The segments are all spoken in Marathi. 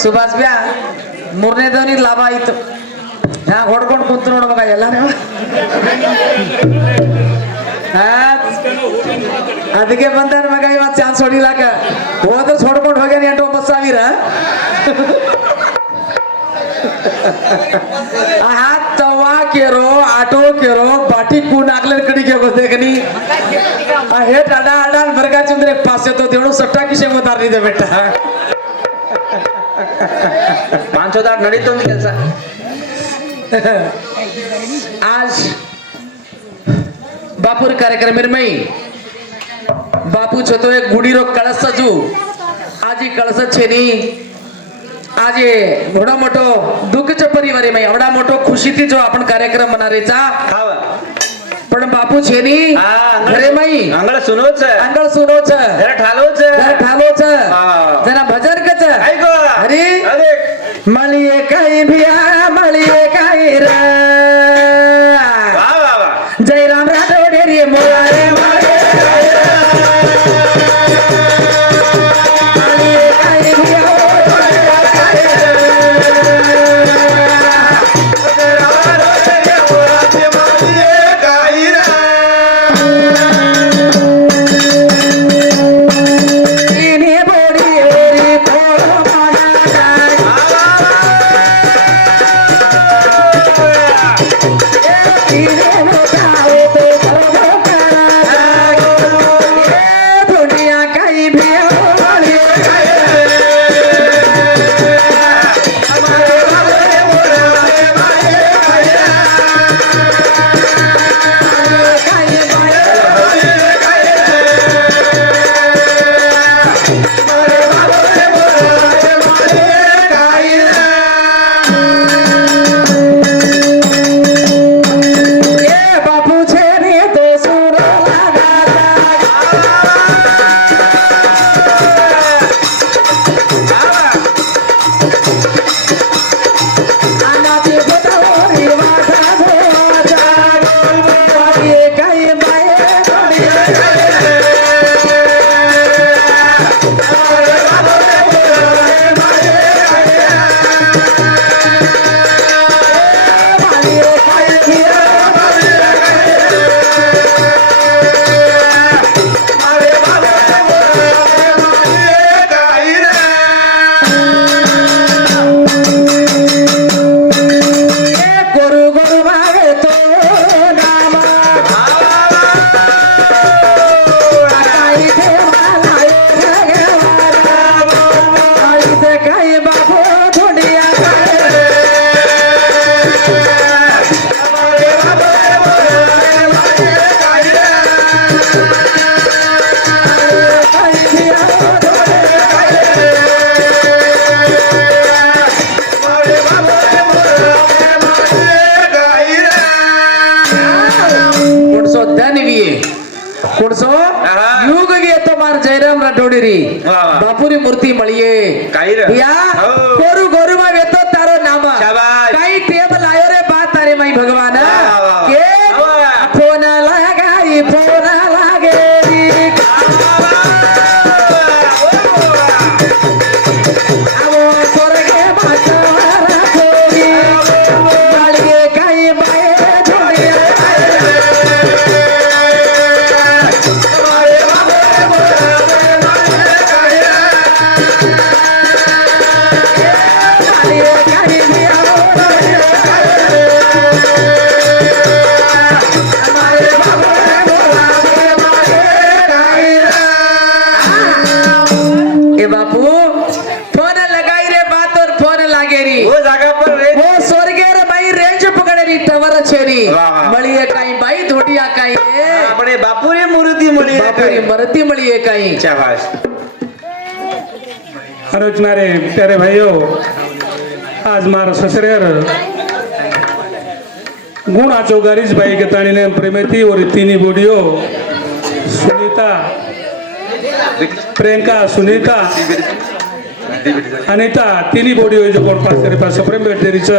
सुभाष ब्या ಮೂರನೇ ದೋನಿಗೆ ಲಾಭ ಆಯಿತು. ನಾ ಹೊಡ್ಕೊಂಡು ಕುಂತು ನೋಡ್ಬೇಕ ಎಲ್ಲ ನೀವು ಅದಕ್ಕೆ ಬಂದಾನ ಮಗ ಇವತ್ತು ಚಾನ್ಸ್ ಹೊಡಿಲಾಕ. ಹೋದ್ರೆ ಹೊಡ್ಕೊಂಡು ಹೋಗ್ಯಾನ 8-9 ಸಾವಿರ. हात तवा केरो ऑटो केरो बाटी कोण आगल्या कडे बसते कनी हे टाडा आडा बरगा चंद्र एक पास येतो देणू 60 किशे मतारनी दे बेटा 500 नडीतो मी ಕೆಲಸ. आज बापूर कार्यक्रम में बापू छतो एक गुडी रो कळस सजू आज ही कळस छेनी आज ये एवढा मोठो दुःखच्या परिवारी मै एवढा मोठो खुशीती जो आपण कार्यक्रम मनारेचा पण बापू छेनी घरे मै अंगळ सुनोच जरा ठालोच जना भजन कच ऐको अरे मळिये काही भिया मळिये काही र जयराम राठोडे रे मोळे बापुरी मूर्ती मळिये भैया गोरु गोरु मा वेतो तारो नाम काही टेबल आयो रे बात तारे माई भगवान के फोन लगाई फोन लागे आवो स्वर्गे मातवारा कोगी माळिये काही बाये जोडी Yeah. वाह, वाह. मळी एकाई बाई धोटिया काई अपने बापुरी मूर्ति मली बापुरी मरती मळी एकाई शाबाश आलोचनारे प्यारे भाइयों, आज मार ससुरेर गुणा चौगारीज भाई के तानी ने प्रेमेती और तीनी बोडियो सुनीता प्रियंका सुनीता अनिता तिनी बोडियो जो कोण पास तरी पास प्रेम भेटेरीच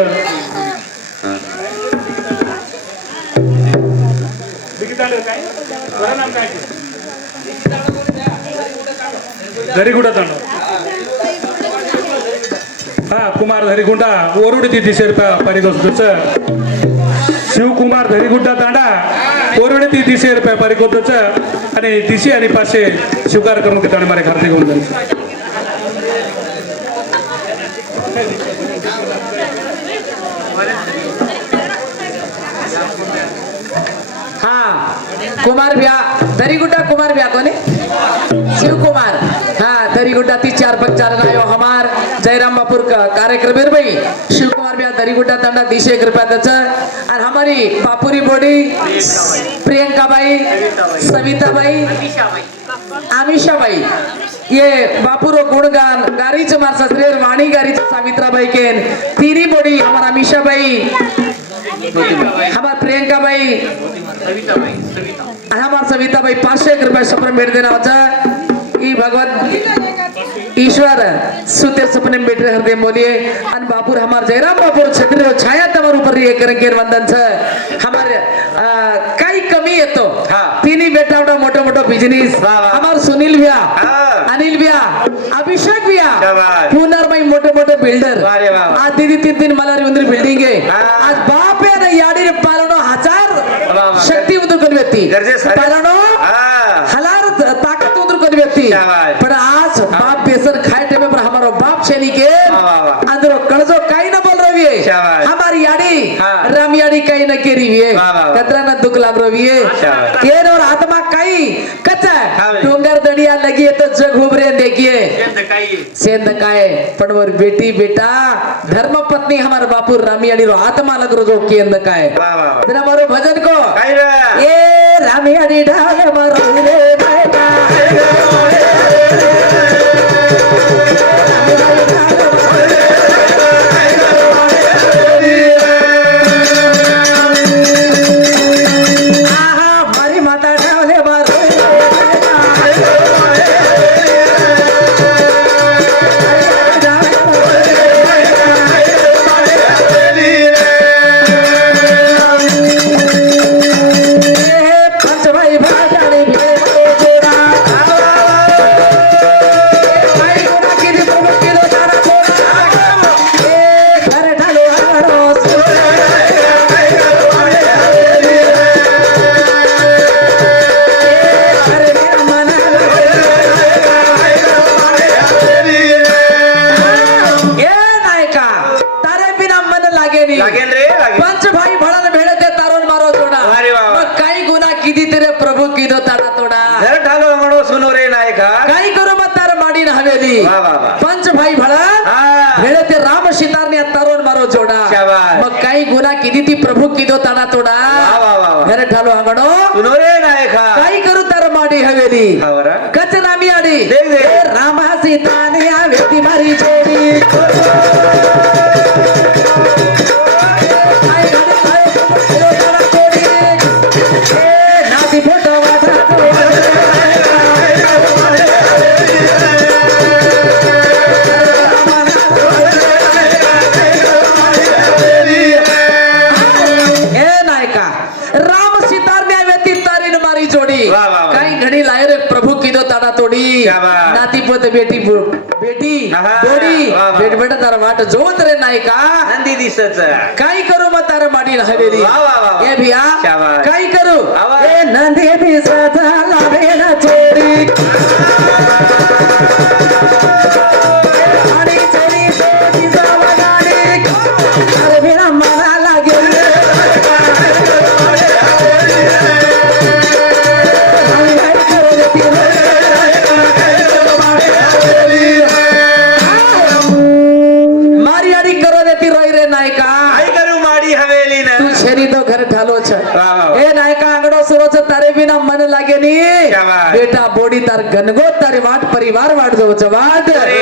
धरीगुडा तांडो हा कुमार धरीगुंडा ओरुडी ती 300 रुपया पारितोषिक शिवकुमार धरीगुंडा तांडा ओरुडी ती 300 रुपया पारितोषिक आणि 300 आणि 500 स्वीकार करून घेताना मारे हार्दिक अभिनंदन हाँ कुमार भैया दरीगुड्डा कुमार भैया कोने शिव कुमार हाँ दरीगुड्डा ती 4-5 आयो हमार जयराम बापूर का कार्यक्रम भाई शिव कुमार भैया दरीगुड्डा तांडा 200 रुपया दच और हमारी बापुरी बोडी प्रियंका भाई सविता भाई आमिषा भाई ये बापुरो गुणगान गारीच मार ससरेर वाणी गारीच सावित्रा भाई केन तीनी बोडी हमार आमिषा भाई हमार प्रियंका भाई हमार सविता भाई 500 रुपये सपने भेट देना होता ई भगवान ईश्वर सुते सपने भेट रहे हृदय बोलिए अन बापुर हमार जयराम बापुर छत्र छाया तमर ऊपर ये करेंगे वंदन छ हमारे काही कमी येतो तीनी बेटा उडा मोठो मोठो बिजनेस हमार सुनील भैया अनिल भैया अभिषेक भैया पुनर्मय मोठे मोठे बिल्डर आज दीदी 3 मलारी उंदरी बिल्डिंग है आज बाप है ना याडी पालनो 1000 शक्ती उंदर कोण व्यक्ती पालनो हजार ताकत उंदर कोण व्यक्ती पण आज बाप बेसन खाए टेमे पर हमारो बाप शेनी के अंदरो कळजो काही न बोल रही है हमारी याडी राम याडी काही न केरी है कतरा न दुख लाग रही है केन और आत्मा काही कच्चा डोंगर दडिया लगी है तो जग उभरे देखिए सेंद काय पण वर बेटी बेटा धर्म पत्नी हमारे बापू रामी याडी रो आत्मा लग रो जो केंद काय तेरा मारो भजन को ए रामी याडी ढाल मारो रे बेटा पंच भाई भड़ा भेड़े ते राम सीतार ने तारोन मारो जोड़ा मग काही गुना किदी ती प्रभु किदो ताना तोड़ा मेरे ठालो अंगणो सुनोरे नायका काही करू तार माडी हवेली कच नामी आडी राम सीता ने आ व्यक्ति मारी जोड़ी नाती पोत बेटी बेटी बोडी बेट बेटा तारा वाट जोत रे नायका नंदी दिसच काय करू मग तारा माडी हवेली ए भिया काय करू ए नंदी दिसच लावे ना चोरी आणि चोरी बेटी जावगाडी अरे बिना मना लागे तू छेरी तो घर ठालो छ वाह। ए नायका आंगड़ो सुरो छ तारे बिना मन लागे नी क्या बात। बेटा बोडी तार गनगो तारी वाट परिवार वाट जो छ वाट अरे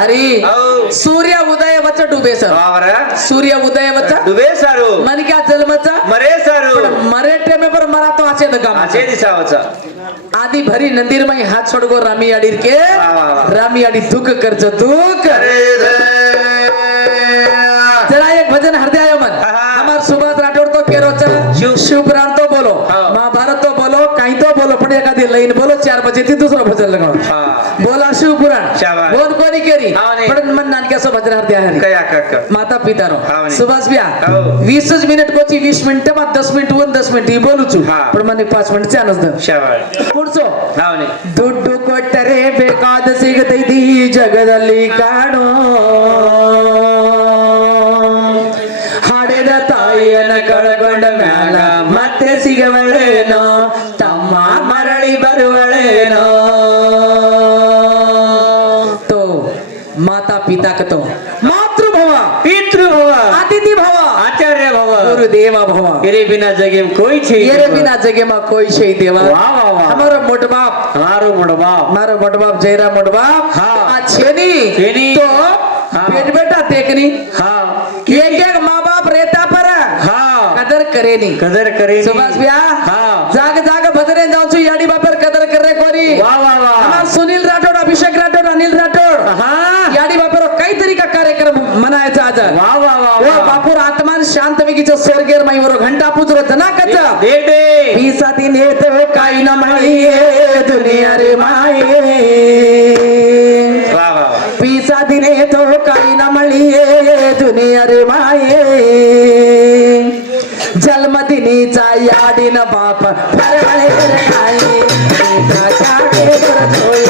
हरी औ सूर्य उदय वच डूबे सर वावरा सूर्य उदय वच डुबे सारू मन क्या जन्मच मरे सारू मरे टेमे पर मरा तो आचे दगा असे दिसावचा आदि भरी नंदीर में हाथ छोड़गो रामी आडीर के वाह। रामी आडी दुख करच दुख अरे जरा एक भजन हृदय आयो मन हाँ। हमार सुभाष राठौड़ तो केरो चला शिवपुराण तो बोलो हाँ। महाभारत तो बोलो कहीं तो बोलो पण एखादी लाइन बोलो 4 बजे थी दूसरा भजन लगाओ हाँ। बोला शिवपुराण शाबाश। बोल कोणी केरी हाँ नहीं। पण मन नानक्या सो भजन हृदय हरी कया काका माता पिता रो हाँ नहीं। सुभाष बिया हाँ। 20 मिनिट कोची 20 मिनिट बाद 10 मिनिट वन 10 मिनिट ही बोलू छु हाँ। पण मने 5 मिनिट ಚಾನಸ್ ದ शाबाश ಕುಡ್ಸೋ नावने ದುಡ್ಡು ಕೊಟ್ಟರೆ ಬೇಕಾದ ಸಿಗತೈತಿ ಈ ಜಗದಲ್ಲಿ ಕಾಣೋ ಹಾಡಿದ ತಾಯಿಯನ್ನ ಕಳ್ಕೊಂಡ ಮ್ಯಾಲ ಮತ್ತೆ ಸಿಗವಳೇನೋ ತಮ್ಮ ಮರಳಿ ಬರುವಳೇನೋ तो माता पिता का तो मातृभव पितृभव अतिथि भव आचार्य भव गुरुदेव भव तेरे बिना जगे में कोई छे येरे बिना जगे में कोई शही देवा वाह वाह वाह हमारो मोट बाप हमारो मुड़वा मारो मोट बाप जयराम मोट बाप हाँ। आ छेनी छेनी। तो हाँ। बेट बेटा देखनी हाँ एक एक माँ बाप रहता पर हाँ कदर करे नी कदर करे सुभाष भैया हाँ जाग जाग भजरे जाऊं छु याडी बापर कदर करे कोरी वाह वाह वाह हमार सुनील राठौड़ अभिषेक राठौड़ अनिल राठौड़ हाँ याडी बापर काहीतरी का कार्यक्रम मनायचा आज वाह वाह वाह ओ बापूर आत्मान शांत वेगीचं स्वर्गेर माईवर घंटा पुजरो जना कच दे दे पीसा दिन येत काही न माये दुनिया रे माये वाह वाह पीसा दिन येतो काही न मळीये दुनिया रे माये जन्मदिनीचा याडीन बाप फरवळे रे आई एका काटे करतोय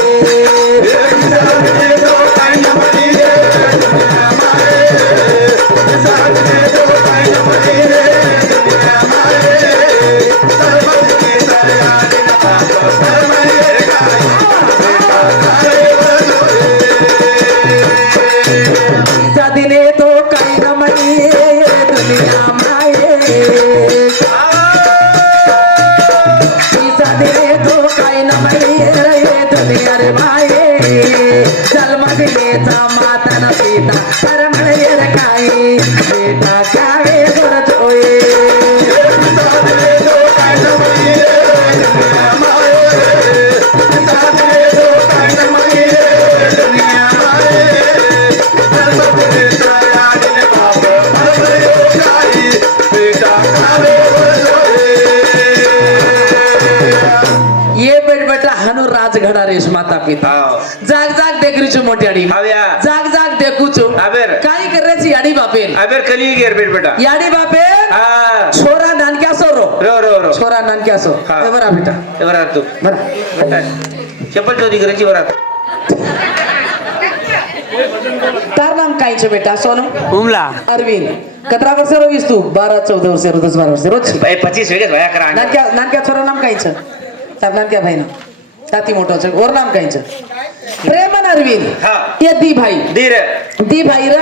पीसा दिन येतो काही न मळीये दुनिया माये पीसा दिले तो काही न माये रे दुनिया रे माये जन्म दिलेचा माता न पिता परमळे रे काही बेटा कावे करतोय ये बेट बेटा हनु राजघडा रेश माता पिता हाँ जाग जाग देखरीचो मोठी आडी हाव्या जाग जाग देखूचो अबेर काही करायची याडी बापेल अबेर कली गेर बेट बेटा याडी बापेल हाँ छोरा नानक्या सो रो रो रो रो छोरा नानक्या सो हाँ. ए बरा बेटा बरा तू बरा चप्पल चोरी करायची बरा तार नाम कायचं बेटा सोनू उमला अरविंद कतरा वर्ष रोवीस तू 12-14 वर्ष 10-12 वर्ष रोज 25 वेगेच भया करा नानक्या छोरा नाम कायचं तार नानक्या भाई ना ताती मोठो छ और नाम कायचं प्रेमन अरविंद हाँ. ये दी भाई धीर दी भाई रा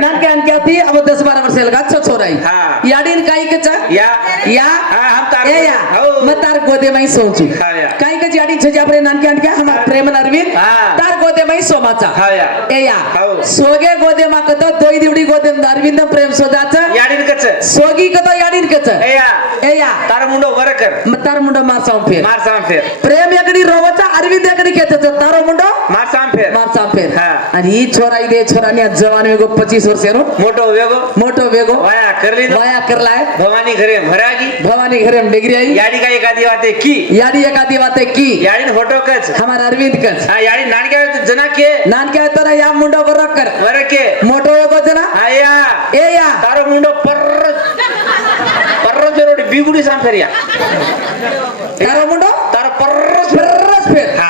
नानक्या ती अब 10-12 वर्ष लगा छोराई हाँ. याडीन काय कचा या या हाँ, हम तार ए या हो. मग तार गोदे माई सोचू हाँ, या. काय कच याडी छे आपले नानक्या हमार प्रेमन अरविंद हाँ. तार गोदे माई सोमाचा हाँ, या. ए या हो. सोगे गोदे मा कतो दोई दिवडी गोदे अरविंद प्रेम सोदाचा याडीन कच सोगी कतो याडीन कच ए या तार मुंडो वर कर मग तार मुंडो मार साम फेर मार साम फेर प्रेम याकडी रोवचा अरविंद याकडी केतच तारो मुंडो मार साम फेर मार साम फेर हाँ. आणि ही छोरा इदे छोरानी आज जवान वेगो 25 वर्ष रो मोटो वेगो मोठो वेगो वाया करली ना वाया करलाय भवानी घरे भरागी भवानी घरे में डिग्री आई याडी का एखादी वाते की याडी एखादी बाते की याडीन फोटो कच हमार अरविंद कच हा याडी नानक्या जना के नान क्या तर या मुंडो वर कर वर के मोठो वेगो जना आया ए या तारो मुंडो पर्र जोरोडी बिगुडी साम फेरिया तारो मुंडो तारो पर्र परस फेर हा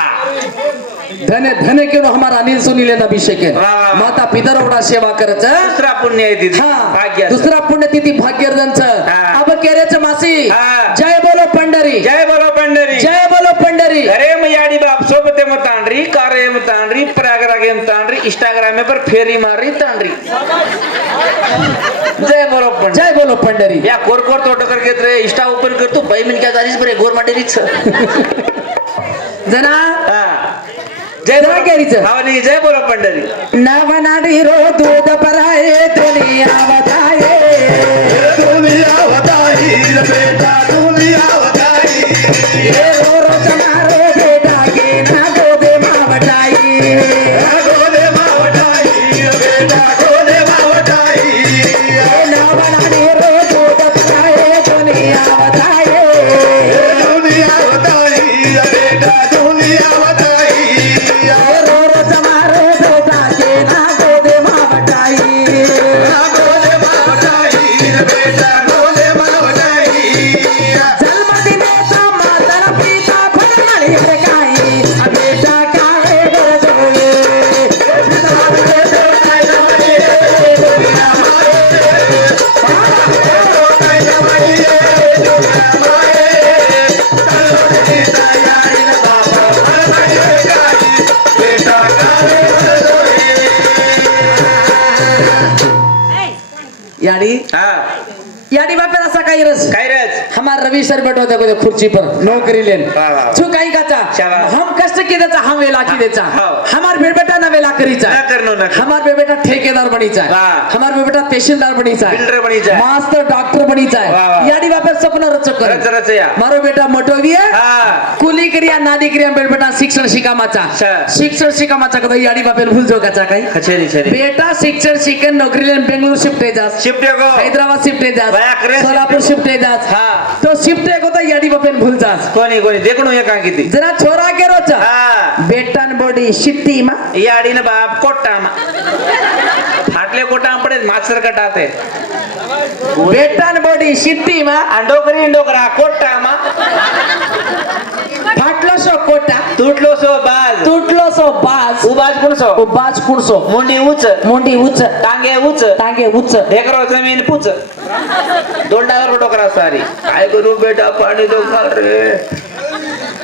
धने धने केनो हमारा अनिल सुनील अभिषेक वाह, वाह. माता पिता रोडा सेवा करच दुसरा पुण्य आहे तिथे हा भाग्य दुसरा पुण्यतिथी भाग्यर्जनच हा. अब केरेच मासी हा. जय बोलो पंढरी जय बोलो पंढरी जय बोलो पंढरी घरे म याडी बाप सोबते म तांडरी कारे म तांडरी प्रयागरागे म तांडरी इंस्टाग्राम में पर फेरी मार रही तांडरी जय बोलो पण जय बोलो पंढरी या कोर तोट करके रे इंस्टा ओपन कर तू 2 मिनिट जारीच बरे गोर माटेरीच जना हा जय जरा केरीचं. भावनी जय बोलो पंढरी नवनाडी रो दूध पराये दुनिया बताये दुनिया बताई रे बेटा दुनिया बताई ये रो रो तुम्हारे बेटा के ना गोदे माँ बटाई गोदे माँ बताई रे बेटा गोदे माँ बताई नवनाडी रो दूध पराये दुनिया बताये दुनिया बताई रे बेटा दुनिया बताई ये रो रो तुम्हारे बेटा के ना गोदे माँ बटाई गोदे माँ बताई रे बेटा गोदे माँ बताई जन्म दिने तो माता पिता फलमणी हर काई बेटा काहे बरदोए याडी हा याडी बापेला असा काही रस काय रच हमार रवि सर बैठो देखो दे खुर्ची पर नौकरी लेन वाह, वाह। छु काही काचा शाबाश। हम कष्ट की देचा हम वेला की देचा हाँ। हमार बेटा ना वेला करीचा ना करनो ना कर। हमार बेटा ठेकेदार बनीचा वाह। हमार बेटा तहसीलदार बनीचा बिल्डर बनीचा है। मास्टर डॉक्टर बनीचा वाह, वाह। याडी बापे सपना रचक रच रच या मारो बेटा मोटोवी है हा कुली क्रिया नादी क्रिया बेटा शिक्षण शिकामाचा अच्छा। शिक्षण शिकामाचा कदा याडी बापेल भूल जो काचा काही खचेरी छेरी बेटा शिक्षण शिकन नौकरी लेन बेंगलुरु शिफ्ट जास शिफ्ट को हैदराबाद शिफ्ट जास बया करे सोलापुर शिफ्ट जास हा तो शिफ्ट को तो याडी बापेन भूल जास कोणी देखणू हे का किती जरा छोरा के रोचा हा बेटन बॉडी शिट्टी मा याडी ना बाप कोट्टा फाटले कोट्टा पडे मास्तर कटाते बेटन बॉडी शिट्टी मा अंडोकरी इंडोकरा कोट्टा मा फाटलो सो कोटा तुटलो सो बाज तुटलो सो बाज उबाज कोण सो बाज कुणसो मुंडी उच मुंडी उच टांगे उच टांगे उच ढेकरो जमीन पुच दोन डावर डोकरा सारी काय करू बेटा पाणी दो खा रे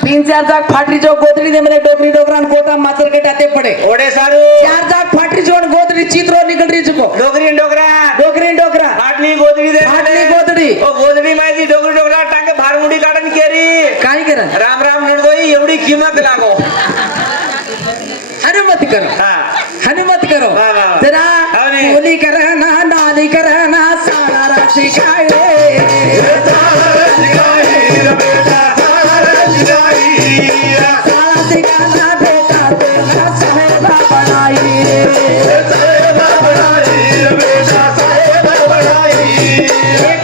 3-4 जाग फाटरी जो गोदरी दे मने डोकरी डोकरान कोटा मातर के टाते पड़े ओडे सारू 4 जाग फाटरी जोन गोदरी चित्रो निकल रही चुको डोकरी डोकरा डोकरी डोकरा फाटली गोदडी दे फाटली गोदडी ओ गोदडी माहिती डोकरी डोकरा टांगे भारमुडी काढून केरी काय करा राम राम निर्दोई एवढी किंमत लागो हनुमत करो हा हनुमत करो वाह, वाह, वाह। जरा हवनी। बोली करना नाली करना सारा राशि खाए सारा सिखाना बेटा तेरा सहेबा बनाई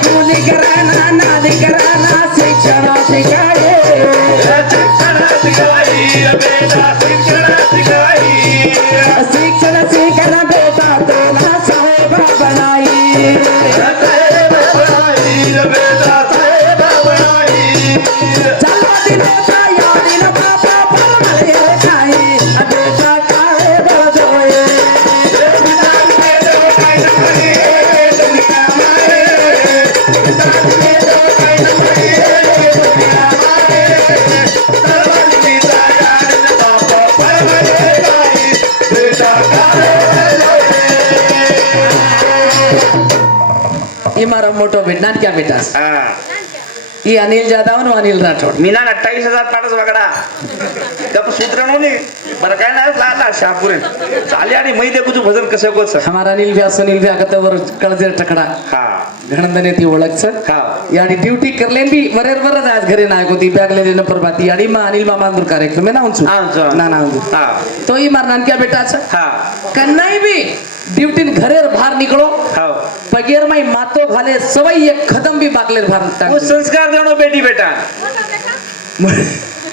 कूली करना नाली करना शिक्षण सिखाए शिक्षण सीखना बेटा तेरा सहेबा बनाई चलो दिनों का यारी न पापा पर मले खाई बेटा काहे बरदोए ये मारा मोटो बेटा क्या बेटा हा ये अनिल जाधव और अनिल राठौड़ मीना 28,000 पाठच वगडा गप सूत्रणो नी बरं काय ना लाला शापुरे चाले आणि मै देखू तू भजन कसं कोच हमारा अनिल भ्या सुनील भ्या कतवर कळजे टकडा हा घणंदने ती ओळखच हा याडी ड्यूटी करलेन बी बरेर बरं आज घरी नाही होती बॅगले देणं पर बाती याडी मा अनिल मामा अंदूर कार्यक्रम आहे ना उंचू आंचू. ना ना अंदूर हा तो ही मार नानक्या बेटाच हा कन्नाई भी ड्यूटी घरेर बाहर निकलो हो पगेर माई मातो घाले सवई एक खदम भी बाकलेर बाहर वो टाक संस्कार देणो बेटी बेटा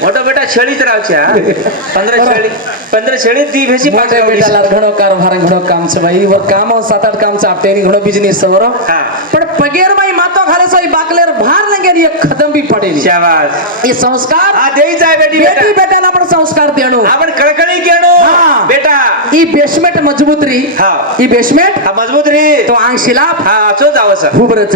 मोठा बेटा शेळीत रावच्या 15 शेळी ती भेसी मोठे बेटाला घणो कारभार घणो काम छ भाई वर काम 7-8 काम छ आपटे घणो बिझनेस सवर हा पण पगेर माई मातो घाले सवई बाकलेर बाहर लगे एक खदम भी पडेली शाबास ये संस्कार हा देईच आहे बेटी बेटी बेटा बेटाला पण संस्कार देणो आपण कळकळी केणो हा. बेटा ई बेसमेंट मजबूत री हा. ई बेसमेंट हा मजबूत रे तो आंग शिलाप हा असं जावंस हुबरच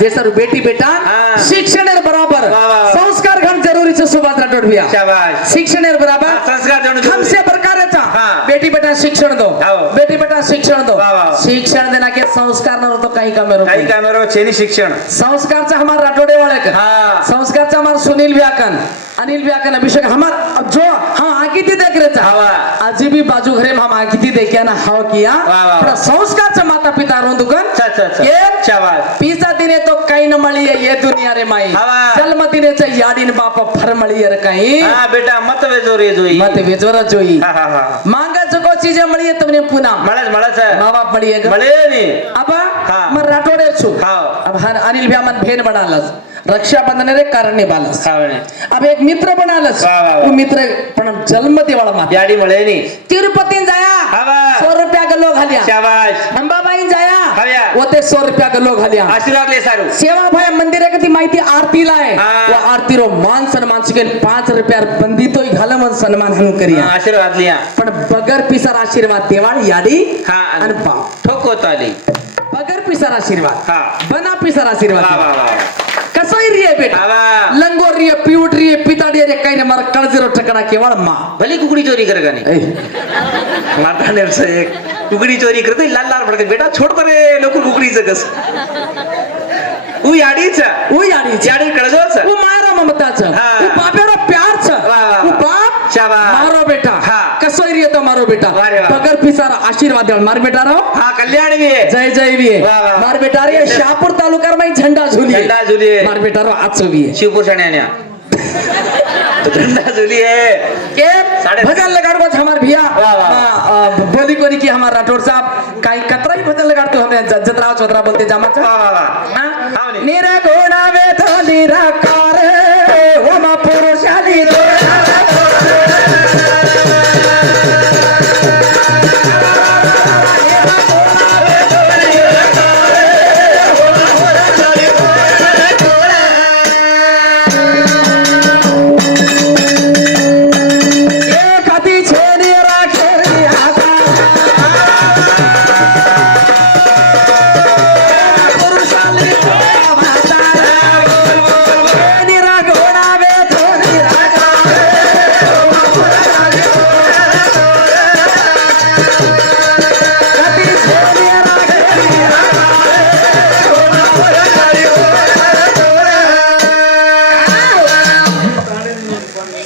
जे सर बेटी बेटा हा. शिक्षण बराबर वा, वा. संस्कार घण जरूरी छे सुभाष राठोड भैया शाबाश शिक्षण बराबर हा, संस्कार देणं जरूरी. हमसे प्रकारचा हा. बेटी बेटा शिक्षण दो हो. बेटी बेटा शिक्षण दो वा, वा. शिक्षण देना के संस्कार न तो काही का मेरो काही कॅमेरा छेनी शिक्षण संस्कारचा हमार राठोडे वाले का हा. संस्कारचा हमार सुनील व्याकन अनिल व्याकन अभिषेक हमार जो हम आकिती देख रहे हवा. अजी भी बाजू घरे हम आकिती देखिया ना हाव किया वा, वा. पण संस्कारचा माता पिता रो दुकान अच्छा शाबाश पिसा दिने तो काही न मळी ये दुनिया रे माई हवा. जन्म दिनेचा याडीन बाप फर मळी यर काही हा बेटा मत वेजो रे जोई मत वेजवर जोई हा हा हा मांगा जो चीज मळी तुमने पुना मळच मळच माँ बाप मळी है मळे नी अबा हा. मर राठोडे छु हाव. अब हर अनिल भैया मन भेन बनालस रक्षाबंधन रे कारण ने बालस खावणे अब एक मित्र बनालस वा, वा, वा. वो मित्र पण जन्म देवाळा मात याडी मळे नी तिरुपती जाया हवा. 100 रुपया गलो घालिया शाबाश अंबाबाई जाया हव्या. वो ते 100 रुपया गलो घालिया आशीर्वाद ले सारू सेवा भाई मंदिर आहे ती माहिती आरतीला आहे हा. वो आरती रो मान सन्मान शिकेल 5 रुपया बंदी तो घाल मन सन्मान हनु करिया आशीर्वाद लिया पण बगर पिसर आशीर्वाद देवाळ याडी हा आणि पाव ठोकवत आली बगर पिसर आशीर्वाद हा. बना पिसर आशीर्वाद वा वा वा कसोई रिये बेटा हवा. लंगोर रिये पिवट रिये पिताडी रे काही ने मार कळजीरो ठकणा केवळ मा भली कुकड़ी चोरी कर गाने ए, मारता ने से एक कुकड़ी चोरी करते लाल लाल पडके बेटा छोड परे लोक कुकडीचं कस उ याडीच उ याडी याडी कळजोच उ मारा ममताचं हा. उ बापेरो प्यारचं वा, वा. उ बाप शाबास. मारो बेटा हा. कसोई रिये तो मारो बेटा वा रे वा. बगर पिसारा आशीर्वाद देवळ मार बेटा रो हा कल्याण भी है जय जय भी वा, वा. मार बेटा रे शाहपुर तालुका में झंडा झुली झंडा झुली है. मार बेटा रो आजचो भी है शिवपुर शाण्यान्या झंडा झुली है के साढ़े- भजन लगाड़ को हमार भैया वाह, वाह। बोली कोनी की हमार राठौर साहब काही कतरा ही भजन लगाड़ते हो हमें जतरा चौधरा बोलते जामाचा वा वा वा हाँ नी. निरा घोडा वेथ निराकार ओ मा पुरुषाली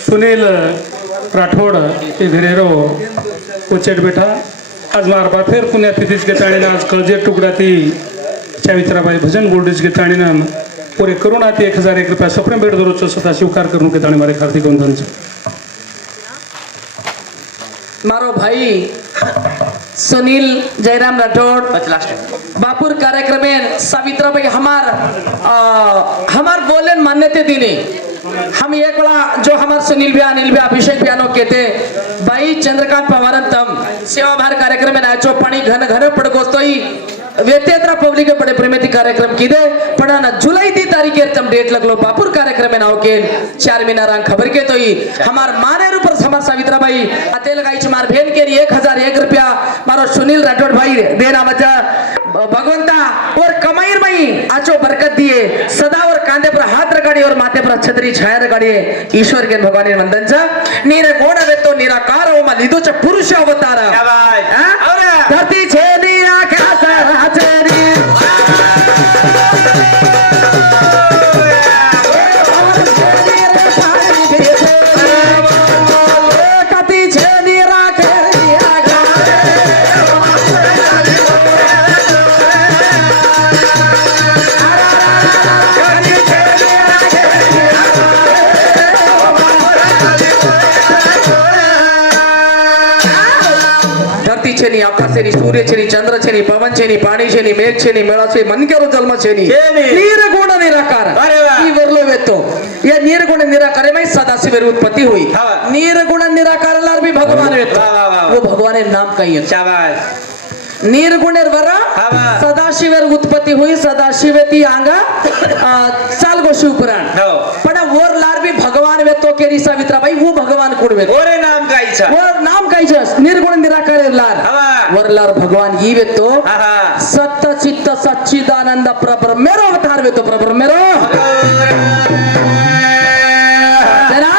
सुनील राठोड हे घरेरो उचेट बेटा आज मारबा फेर पुण्यातिथीच घेताळीनं आज कळजे टुकडा ती चावित्राबाई भजन गोल्डीच घेताळीनं पुरे करुणा ती 1001 रुपया सप्रेम भेट दररोजचं स्वतः स्वीकार करून घेताळी मारे हार्दिक वंदनचं मारो भाई सुनील जयराम राठौड़ लास्ट बापुर कार्यक्रम में सावित्राबाई हमार बोलन मान्यते दिने हम एक बड़ा जो हमार सुनील भैया अनिल भैया अभिषेक भैया लोग कहते भाई चंद्रकांत पवारन तम सेवा भार कार्यक्रम में नाचो पाणी घन घन पडकोस्तोई व्यतेंद्र पब्लिक बड़े प्रेमेती कार्यक्रम किदे पण ना जुलाई 3 तारीख तम डेट लगलो बापुर कार्यक्रम में नाव के 4 महीना रंग खबर के तोई हमार माने ऊपर हमार सावित्राबाई अते लगाई मार भेन के 1001 रुपया मारो सुनील राठौड़ भाई देना बचा भगवंता और कमाईर मई आचो बरकत दिए सदा और कांधे पर हाथ रगाड़ी और माथे पर छतरी छाया रगाड़ी ईश्वर के भगवान वंदन चा नीरे गोण वेतो निराकार ओ मा लिदो च पुरुष अवतार शाबाश. हाँ? औरा. धरती छेनी आकाश राजरी कति छेनी राखे आगा धरती छेनी आकाश छेनी सूर्य छेनी चंद्र छेनी पवन छेनी पाणी छेनी मेघ छेनी मेळा छे मनकेरो जन्म छेनी छेनी. निर्गुण निराकार अरे वा. ಈ ವರ್लो वेतो या निर्गुण निराकार में सदाशिव उत्पत्ति हुई हाँ. निर्गुण निराकार लार भी भगवान वेतो वाह, वाह, वाह. वो भगवान नाम काही है शाबाश निर्गुणेर वर हाँ. सदाशिवेर उत्पत्ति हुई सदाशिव ती आंगा चाल गो शिवपुराण हो पण वर लार भी भगवान वेतो के छेरी सावित्राबाई वो भगवान कोडवे ओरे नाम गायचा वर नाम काय निर्गुण निराकार इरलार हवा वरलार भगवान ही वेतो हा हा सत्य चित्त सच्चिदानंद प्रभर मेरो अवतार वेतो प्रभर मेरो जरा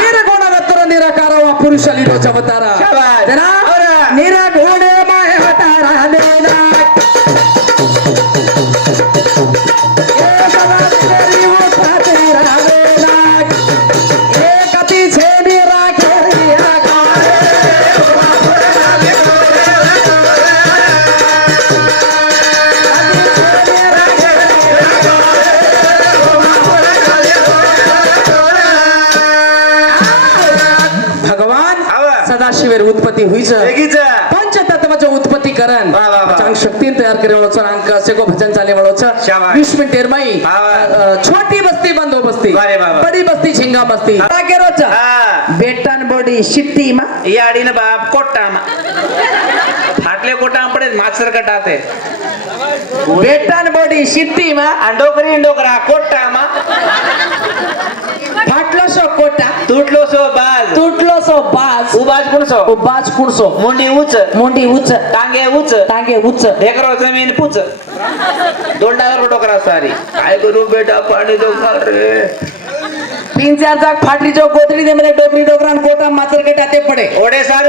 निर्गुण वेतो निराकार वा पुरुष लिरोच अवतार शाबास. जरा निर्गुण माय अवतार लेला सदाशिवेर उत्पत्ती हुईच वेगीच पंचतत्वाचं उत्पत्ती करण वा, वा, वा. चांग शक्ती तयार करेवळोच अंक सेगो भजन चाले वळोच शाबास. 20 मिनिट एरमाई वा, वा. छोटी बस्ती बंदो बस्ती वा रे वा, वा. बडी बस्ती झिंगा बस्ती केरोच हा बेटान बडी शिट्टी मा याडीनं बाप कोट्टामा फाटले कोटा पडे मास्तर कटाते बेटान बडी शिट्टी मा अंडोकरी इंडोकरा कोट्टामा फाटलो सो कोटा तुटलो सो बाज तुटलो सो बाज उबाज कुणसो बाज कुणसो मुंडी उच मोंडी उच टांगे उच टांगे उच ढेकरो जमीन पुच दोंडावर डोकरा सारी काय करू बेटा पाणी दो खा रे 3-4 जाग फाटली जो गोदरी दे मले डोकरी डोकरान कोटा मातर के टाते पडे ओडे सारे